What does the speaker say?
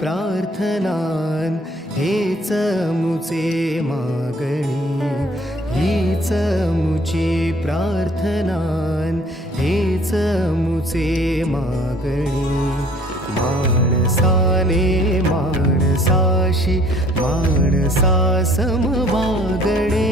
प्रार्थनान हेच मुचे मागणी, हीच मुची प्रार्थनान हेच मुचे मागणी. माणसाने माणसाशी माणसासम वागणे,